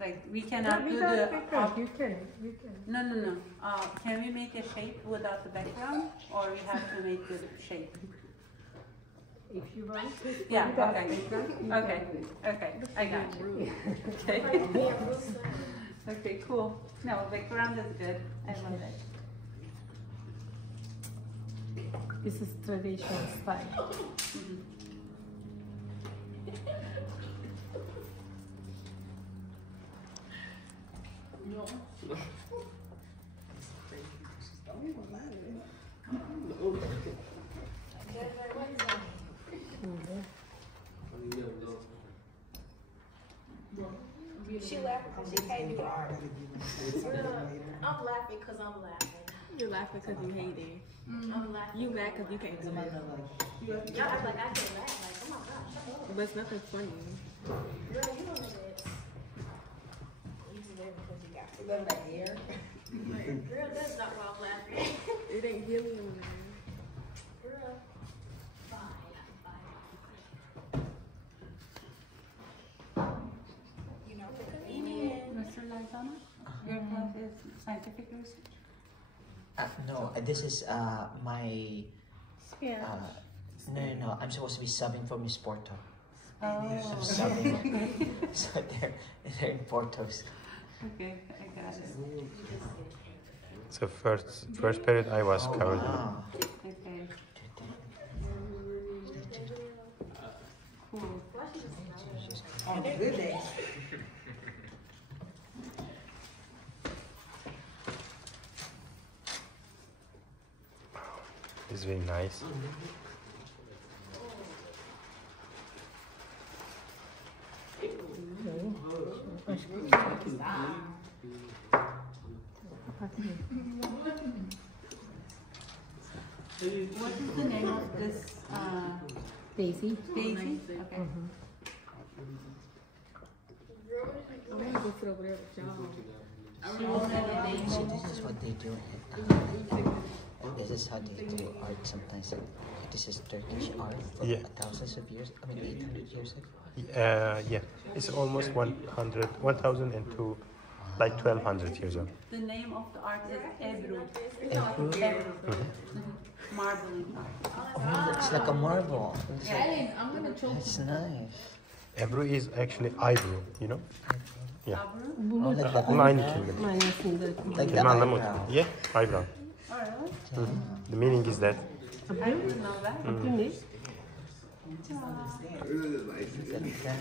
Like we cannot do the. You can. No. Can we make a shape without the background, or we have to make the shape? If you want. Yeah. Okay. I got you. Okay. Okay. Cool. No, background is good. I love it. This is traditional style. She laughed because she can't do art. I'm laughing because I'm laughing. You're laughing because you hate it. I'm laughing. You mad because you can't do it. Y'all act like I can't laugh. Like, oh my gosh, shut up. But it's nothing funny. Girl, you don't know that. You just laughing because you got it. Love that air. Girl, that's not why I'm laughing. It ain't helium, man. Girl. You know, the comedian. Mr. Lizana, your class is scientific research? No, this is my. No. I'm supposed to be subbing for Miss Porto. Oh. I'm subbing. So they're in Portos. Okay, I got it. So first period I was covered. Wow. Okay. Cool. On good days. It's very nice. What is the name of this? Daisy. Daisy? Okay. I want to go sit over there with y'all. See, this is what they do. This is how they do art sometimes. This is Turkish art from thousands of years. I mean, 800 years ago. Yeah, it's almost 1002, like 1200 years old. The name of the art is Eebru. Eebru? Marbling art. Oh, it's like a marble. I'm going to choke. It's nice. Eebru is actually Eebru, you know? Yeah. Oh, like the Aynı eyebrow. kelime. Like the Kelime anlamı o. eyebrow. Yeah, eyebrow. Oh, really? The meaning is that. I didn't know that. Look at that.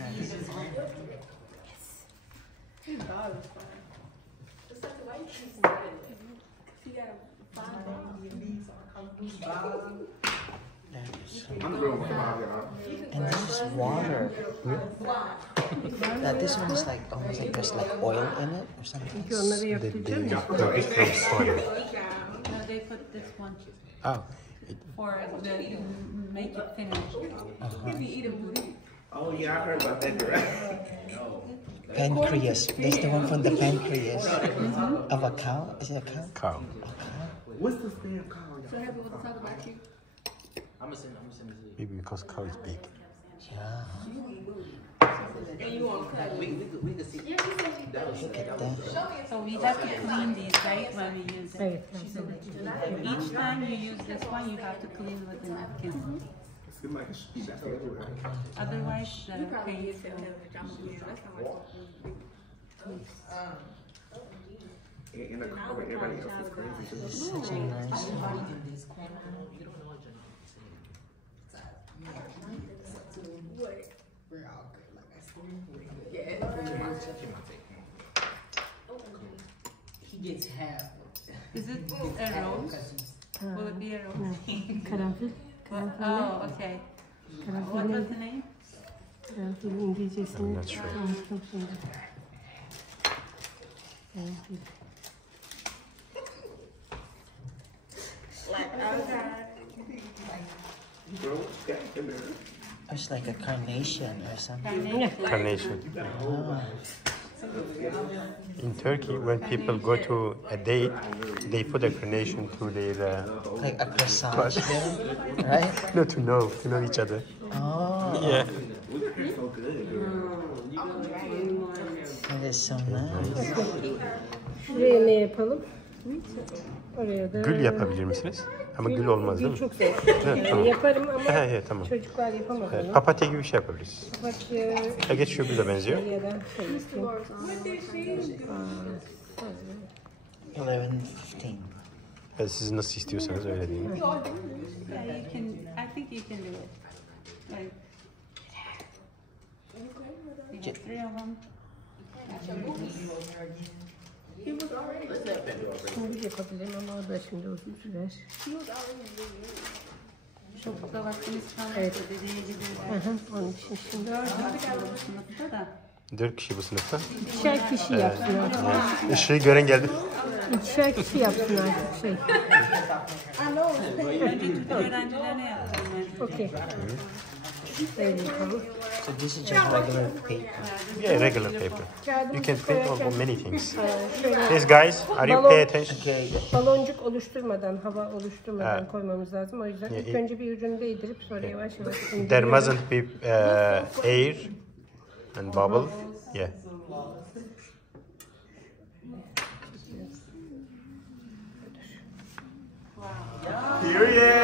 And this is water. This one is like almost like there's like oil in it or something. They cook it from soil. No, they put this one Oh. for the make it finish. Oh yeah, I heard about that, right? Pancreas. That's the one from the pancreas of a cow. Is it a cow? Cow. What's this damn called? So happy to talk about you. Maybe because cow is big. Yeah. And you want to cut it. We can see. Look at that. So we have to clean these, right, when we use it. Each time you use this one, you have to clean with the napkin. It might be back everywhere. Otherwise, the Probably paint is in the pajamas. In the car where everybody else is crazy. It's such a nice one. He gets half. Is it a rose? Will it be a rose? Karanfil. Oh, okay. What was the name? Karanfil İngilizcesini I'm not sure. unuttum şimdi. Karanfil. It's like a carnation or something. Carnation. Oh. In Turkey, when people go to a date, they put a carnation to their Like a croissant, right? no, to know each other. Oh. Yeah. We're so good, girl. And is so nice. Şuraya ne yapalım? Oraya da... Gül yapabilir misiniz? Ama gül olmaz değil mi? Gül çok zor. Evet, tamam. Yaparım ama Evet, tamam. çocuklar yapamaz onu. Papatya gibi bir şey yapabiliriz. Papatya Geç şu güzel benziyor. ya da şey yapayım. 11:15. Siz nasıl istiyorsanız öyle değil mi? Yeah, you can. I think you can do it. Like, you get 3 of them. Şimdi yapabilirim ama o da şimdi uzun sürer. Çok da vaktimiz kalmadı Evet. dediği gibi. Onun için şimdi 4 sınıfta da. 4 kişi bu sınıfta. ikişer kişi yapsın artık. Işığı gören geldi. İkişer kişi yapsın artık şey. Önce Türk öğrencilerine yaptım ben. Okey. Öyle yapalım. So this is just regular paper. Yeah, regular paper. You can paint on many things. Şöyle Please guys, are you pay attention? baloncuk oluşturmadan, hava oluşturmadan Evet. koymamız lazım. O yüzden ilk Yeah, önce bir ucunu değdirip sonra yavaş yavaş There indiriyoruz. mustn't be air and bubble. Yeah. Period.